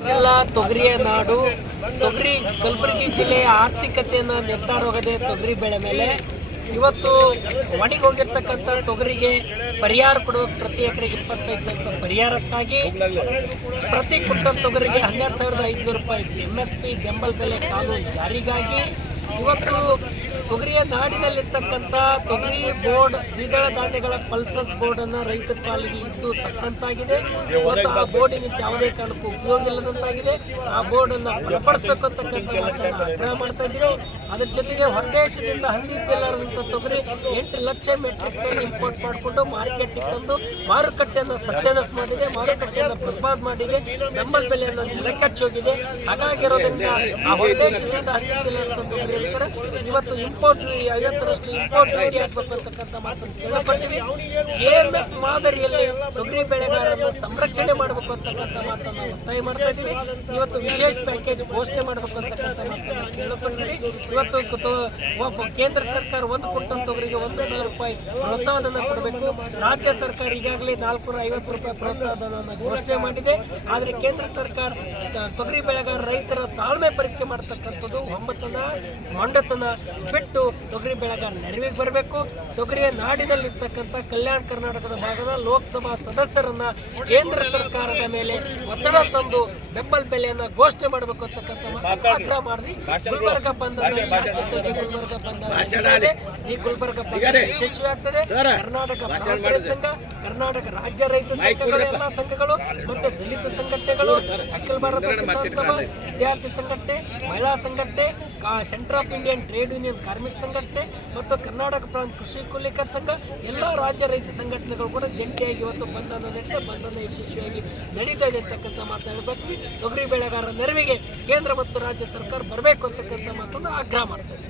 ಜಿಲ್ಲಾ ತೊಗರಿಯ ನಾಡು. ತೊಗರಿ ಕಲಬುರಗಿ ಜಿಲ್ಲೆಯ ಆರ್ಥಿಕತೆಯನ್ನು ನಿರ್ಧಾರ ಹೋಗದೆ ತೊಗರಿ ಬೆಳೆ ಮೇಲೆ ಇವತ್ತು ಒಣಗಿ ಹೋಗಿರ್ತಕ್ಕಂಥ ತೊಗರಿಗೆ ಪರಿಹಾರ ಕೊಡುವ ಪ್ರತಿ ಎಕರೆಗೆ 25,000 ರೂಪಾಯಿ ಪರಿಹಾರಕ್ಕಾಗಿ ಪ್ರತಿ ಕ್ವಿಂಟಲ್ ತೊಗರಿಗೆ 12,500 ರೂಪಾಯಿ MSP ಬೆಂಬಲ ಬೆಲೆ ಕಾನೂನು ಜಾರಿಗಾಗಿ ಇವತ್ತು ತೊಗರಿಯ ನಾಡಿನಲ್ಲಿರ್ತಕ್ಕಂಥ ತೊಗರಿ ಬೋರ್ಡ್ ದ್ವಿದಳ ಧಾನ್ಯಗಳ ಪಲ್ಸಸ್ ಬೋರ್ಡನ್ನು ರೈತರ ಪಾಲಿಗೆ ಇದ್ದು ಸತ್ತಂತಾಗಿದೆ. ಇವತ್ತು ಆ ಬೋರ್ಡಿನಿಂದ ಯಾವುದೇ ಕಾರಣಕ್ಕೂ ಉಪಯೋಗ ಇಲ್ಲದಂತಾಗಿದೆ. ಆ ಬೋರ್ಡನ್ನು ಬಲಪಡಿಸಬೇಕು ಅಂತಕ್ಕಂಥ ಮಾತನ್ನು ಆಗ್ರಹ ಮಾಡ್ತಾ ಇದ್ದೀವಿ. ಅದರ ಜೊತೆಗೆ ಹೊರದೇಶದಿಂದ ಹಂದಿದ್ದೆಲ್ಲರಂಥ ತೊಗರಿ 8 ಲಕ್ಷ ಮೆಟ್ರಿಕ್ ಟನ್ ಇಂಪೋರ್ಟ್ ಮಾಡಿಕೊಂಡು ಮಾರ್ಕೆಟ್ಗೆ ತಂದು ಮಾರುಕಟ್ಟೆಯನ್ನು ಸತ್ಯಾನಾಶ ಮಾಡಿದೆ, ಮಾರುಕಟ್ಟೆಯನ್ನು ಬರ್ಬಾದ್ ಮಾಡಿದೆ, ಬೆಂಬಲ ಬೆಲೆಯನ್ನು ನೆಲಕಚ್ಚೋಗಿದೆ. ಹಾಗಾಗಿರೋದ್ರಿಂದ ಆ ಹೊರದೇಶದಿಂದ ಹಂದಿದ್ದೆಲ್ಲರಂಥ ತೊಗರಿ ಅಂತಾರೆ ಇವತ್ತು ಇಂಪೋರ್ಟ್ 50ರಷ್ಟು ಇಂಪೋರ್ಟ್ ಡ್ಯೂಟಿ ಹಾಕಬೇಕು ಅಂತಕ್ಕಂಥ ಮಾತನ್ನು ಕೇಳಿಕೊಟ್ಟಿವಿ. KMF ಮಾದರಿಯಲ್ಲಿ ತೊಗರಿ ಬೆಳೆಗಾರರನ್ನು ಸಂರಕ್ಷಣೆ ಮಾಡಬೇಕು ಅಂತಕ್ಕಂಥ ಮಾತನ್ನು ಒತ್ತಾಯ ಮಾಡ್ತಾ ಇದ್ದೀವಿ. ಇವತ್ತು ವಿಶೇಷ ಪ್ಯಾಕೇಜ್ ಘೋಷಣೆ ಮಾಡಬೇಕು ಅಂತಕ್ಕಂಥ ಮಾತನ್ನು ಕೇಳಿಕೊಟ್ಟಿವಿ. ಇವತ್ತು ಕೇಂದ್ರ ಸರ್ಕಾರ 1 ಕ್ವಿಂಟಲ್ ತೊಗರಿಗೆ 1,000 ರೂಪಾಯಿ ಪ್ರೋತ್ಸಾಹಧನ ಕೊಡಬೇಕು. ರಾಜ್ಯ ಸರ್ಕಾರ ಈಗಾಗಲೇ 450 ರೂಪಾಯಿ ಪ್ರೋತ್ಸಾಹಧನವನ್ನು ಘೋಷಣೆ ಮಾಡಿದೆ. ಆದರೆ ಕೇಂದ್ರ ಸರ್ಕಾರ ತೊಗರಿ ಬೆಳೆಗಾರ ರೈತರ ತಾಳ್ಮೆ ಪರೀಕ್ಷೆ ಮಾಡತಕ್ಕಂಥದ್ದು ಮೊಂಡತನ ಬಿಟ್ಟು ತೊಗರಿ ಬೆಳೆಗಾರ ನೆರವಿಗೆ ಬರಬೇಕು. ತೊಗರಿಯ ನಾಡಿನಲ್ಲಿರ್ತಕ್ಕಂಥ ಕಲ್ಯಾಣ ಕರ್ನಾಟಕದ ಭಾಗದ ಲೋಕಸಭಾ ಸದಸ್ಯರನ್ನ ಕೇಂದ್ರ ಸರ್ಕಾರದ ಮೇಲೆ ಒತ್ತಡ ತಂದು ಬೆಂಬಲ ಬೆಲೆಯನ್ನು ಘೋಷಣೆ ಮಾಡಬೇಕು ಅಂತಕ್ಕಂಥ ಆಗ್ರಹ ಮಾಡಿ ಗುಲ್ಬರ್ಗ ಬಂದ ಈ ಗುಲ್ಬರ್ಗ ಯಶಸ್ವಿಯಾಗ್ತದೆ. ಕರ್ನಾಟಕ ಕಾಂಗ್ರೆಸ್ ಸಂಘ, ಕರ್ನಾಟಕ ರಾಜ್ಯ ರೈತ ಸಂಘಗಳ ಎಲ್ಲ ಸಂಘಗಳು ಮತ್ತು ದಲಿತ ಸಂಘಟನೆಗಳು, ಅಖಿಲ ಭಾರತ ಕಿಸಾನ್ ಸಭಾ, ವಿದ್ಯಾರ್ಥಿ ಸಂಘಟನೆ, ಮಹಿಳಾ ಸಂಘಟನೆ, centre of Indian trade union ಕಾರ್ಮಿಕ ಸಂಘಟನೆ ಮತ್ತು ಕರ್ನಾಟಕ ಪ್ರಾಂತ ಕೃಷಿ ಕೂಲಿಕರ ಸಂಘ ಎಲ್ಲ ರಾಜ್ಯ ರೈತ ಸಂಘಟನೆಗಳು ಕೂಡ ಜಂಟಿಯಾಗಿ ಇವತ್ತು ಬಂಧನ ಯಶಸ್ವಿಯಾಗಿ ನಡೀತಾ ಇದೆ ಅಂತಕ್ಕಂಥ ಮಾತನಾಡಿ ಬರ್ತೀವಿ. ತೊಗರಿ ಬೆಳೆಗಾರರ ನೆರವಿಗೆ ಕೇಂದ್ರ ಮತ್ತು ರಾಜ್ಯ ಸರ್ಕಾರ ಬರಬೇಕು ಅಂತಕ್ಕಂಥ ಮಾತನ್ನು ಆಗ್ರಹ ಮಾಡ್ತಾರೆ.